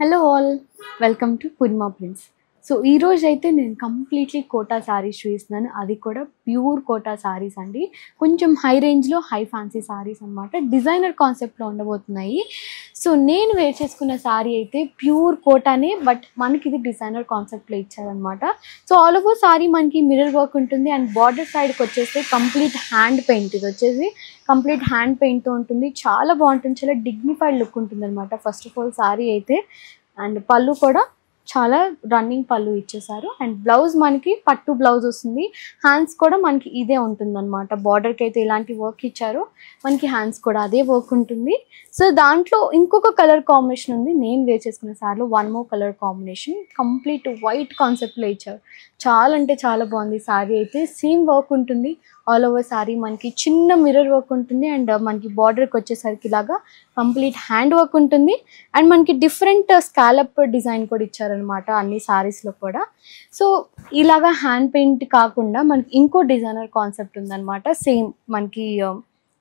Hello all, welcome to Purnima prince. So ఈ రోజు అయితే నేను కంప్లీట్లీ కోటా సారీస్ చూపిస్తున్నాను. అది కూడా ప్యూర్ కోటా సారీస్ అండి. కొంచెం హై రేంజ్లో హై ఫ్యాన్సీ సారీస్ అనమాట. డిజైనర్ కాన్సెప్ట్లో ఉండబోతున్నాయి. సో నేను వేర్ చేసుకున్న సారీ అయితే ప్యూర్ కోటానే, బట్ మనకి ఇది డిజైనర్ కాన్సెప్ట్లో ఇచ్చారనమాట. సో ఆల్ ఓవర్ సారీ మనకి మిర్రర్ వర్క్ ఉంటుంది అండ్ బార్డర్ సైడ్కి వచ్చేస్తే కంప్లీట్ హ్యాండ్ పెయింట్. ఇది వచ్చేసి కంప్లీట్ హ్యాండ్ పెయింట్తో ఉంటుంది. చాలా బాగుంటుంది, చాలా డిగ్నిఫైడ్ లుక్ ఉంటుంది అనమాట. ఫస్ట్ ఆఫ్ ఆల్ సారీ అయితే అండ్ పళ్ళు కూడా చాలా రన్నింగ్ పళ్ళు ఇచ్చేసారు. అండ్ బ్లౌజ్ మనకి పట్టు బ్లౌజ్ వస్తుంది. హ్యాండ్స్ కూడా మనకి ఇదే ఉంటుంది అనమాట. బార్డర్కి అయితే ఇలాంటి వర్క్ ఇచ్చారు, మనకి హ్యాండ్స్ కూడా అదే వర్క్ ఉంటుంది. సో దాంట్లో ఇంకొక కలర్ కాంబినేషన్ ఉంది. నేను వేర్ చేసుకున్న సారీలో one more colour combination complete white కాన్సెప్ట్లో ఇచ్చారు. చాలా అంటే చాలా బాగుంది. సారీ అయితే సేమ్ వర్క్ ఉంటుంది. ఆల్ ఓవర్ సారీ మనకి చిన్న మిర్రర్ వర్క్ ఉంటుంది అండ్ మనకి బార్డర్కి వచ్చేసరికి ఇలాగా కంప్లీట్ హ్యాండ్ వర్క్ ఉంటుంది. అండ్ మనకి డిఫరెంట్ స్కాలప్ డిజైన్ కూడా ఇచ్చారనమాట అన్ని సారీస్లో కూడా. సో ఇలాగా హ్యాండ్ పెయింట్ కాకుండా మనకి ఇంకో డిజైనర్ కాన్సెప్ట్ ఉందన్నమాట. సేమ్ మనకి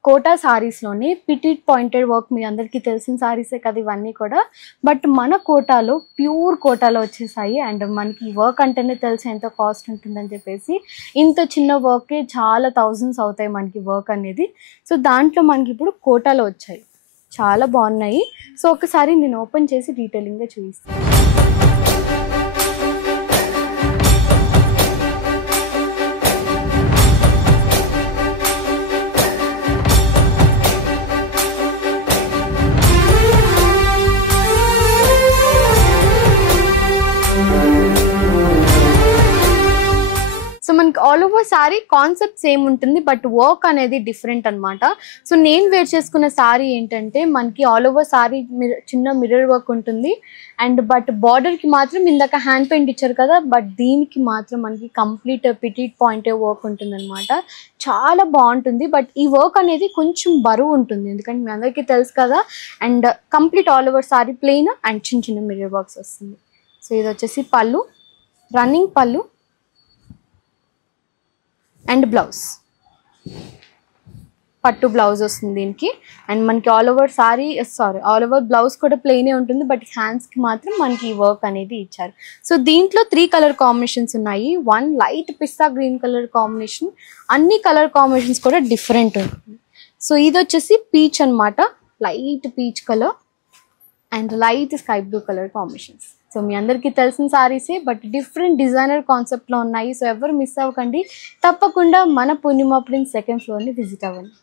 కోటా సారీస్లోనే పిటిట్ పాయింటెడ్ వర్క్, మీ అందరికీ తెలిసిన సారీసే కదా ఇవన్నీ కూడా. బట్ మన కోటాలో ప్యూర్ కోటాలో వచ్చేసాయి. అండ్ మనకి వర్క్ అంటేనే తెలిసి ఎంతో కాస్ట్ ఉంటుందని చెప్పేసి ఇంత చిన్న వర్కే చాలా థౌజండ్స్ అవుతాయి మనకి వర్క్ అనేది. సో దాంట్లో మనకి ఇప్పుడు కోటాలో వచ్చాయి, చాలా బాగున్నాయి. సో ఒకసారి నేను ఓపెన్ చేసి డీటెయిలింగ్గా చూపిస్తాను. సో మనకి all over sorry concept same ఉంటుంది, బట్ వర్క్ అనేది డిఫరెంట్ అనమాట. సో నేను వేర్ చేసుకున్న సారీ ఏంటంటే మనకి ఆల్ ఓవర్ సారీ చిన్న మిర్రర్ వర్క్ ఉంటుంది. అండ్ బట్ బార్డర్కి మాత్రం ఇందాక హ్యాండ్ పెయింట్ ఇచ్చారు కదా, బట్ దీనికి మాత్రం మనకి కంప్లీట్ పిటిట్ పాయింట్ వర్క్ ఉంటుంది అనమాట. చాలా బాగుంటుంది. బట్ ఈ వర్క్ అనేది కొంచెం బరువు ఉంటుంది, ఎందుకంటే మీ అందరికీ తెలుసు కదా. And complete all over sorry plain and చిన్న చిన్న మిర్రర్ వర్క్స్ వస్తుంది. సో ఇది వచ్చేసి పళ్ళు, రన్నింగ్ పళ్ళు అండ్ బ్లౌజ్, పట్టు బ్లౌజ్ వస్తుంది దీనికి. అండ్ మనకి all over sorry all over blouse కూడా ప్లెయినే ఉంటుంది, బట్ హ్యాండ్స్కి మాత్రం మనకి ఈ వర్క్ అనేది ఇచ్చారు. సో దీంట్లో 3 కలర్ కాంబినేషన్స్ ఉన్నాయి. One light pista green colour combination, అన్ని కలర్ కాంబినేషన్స్ కూడా డిఫరెంట్ ఉంటుంది. సో ఇది వచ్చేసి పీచ్ అనమాట, light peach colour and light sky blue colour combinations. So మీ అందరికీ తెలిసిన సారీసే, బట్ డిఫరెంట్ డిజైనర్ కాన్సెప్ట్లో ఉన్నాయి. సో ఎవరు మిస్ అవ్వకండి, తప్పకుండా మన పూర్ణిమా ప్రిన్స్ సెకండ్ ఫ్లోర్ని విజిట్ అవ్వండి.